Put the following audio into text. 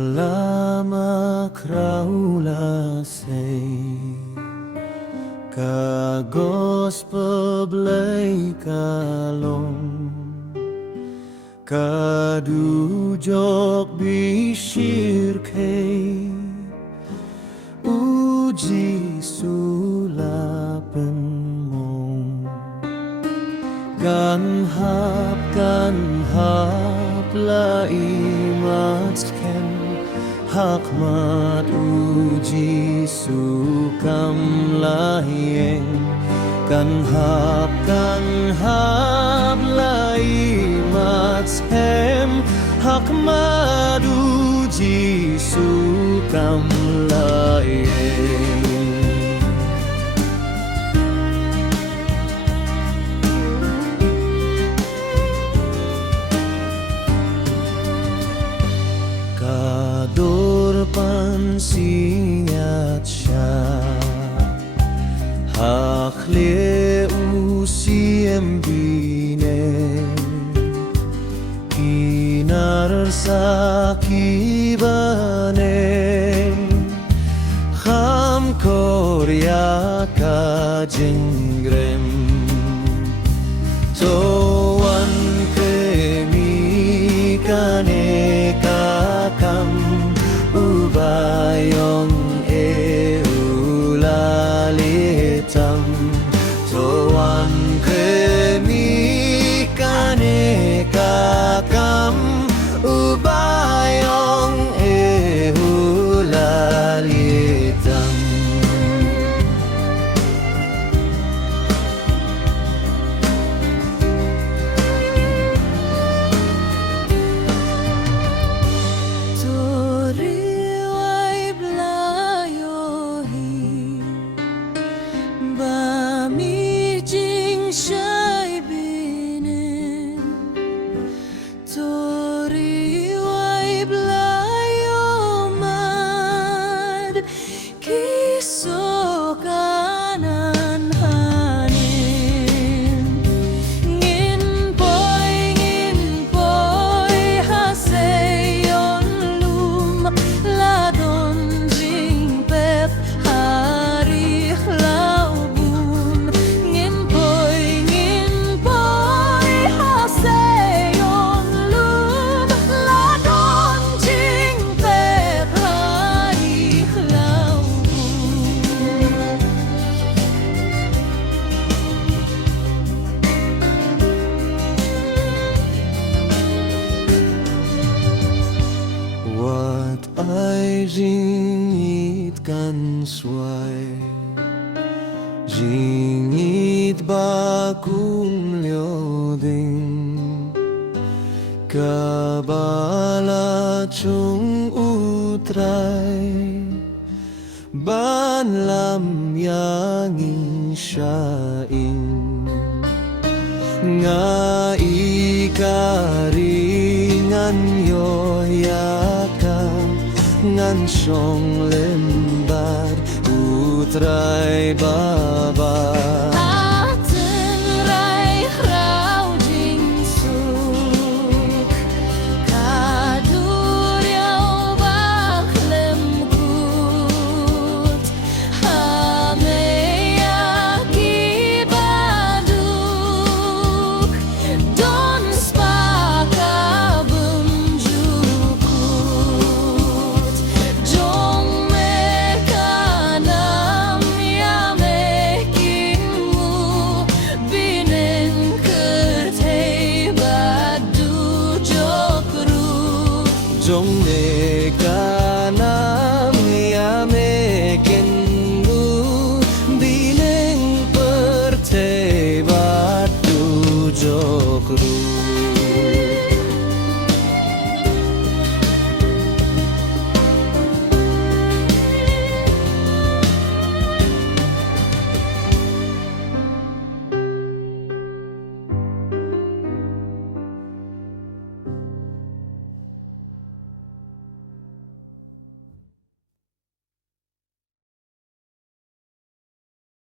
Lama khraw la say ka Gospel Blei ka long ka dujok bishir kay U Jisu la pynmong gan hap la imat skhem khmat U Jisu kam la ïeng kan hap la imat skhem khmat U Jisu kam la ïeng pansngiat shiah khlieh U Syiem byneng kinar sa kiba neng Kham korya ka jingrem toan khymih kane Kham ïong lieh toan khymih kane Kham ïong lieh jingshai byneng riwai Blei mad kiso Kanaan ngin poi haseyon lum ladon jingpet hari khlau Wat ai ringit kan suai jingit ba kum lioding kabala chung U Trai ban lam yang jingshai nga ikaringan yoyakan ngan song lembad U Trai baba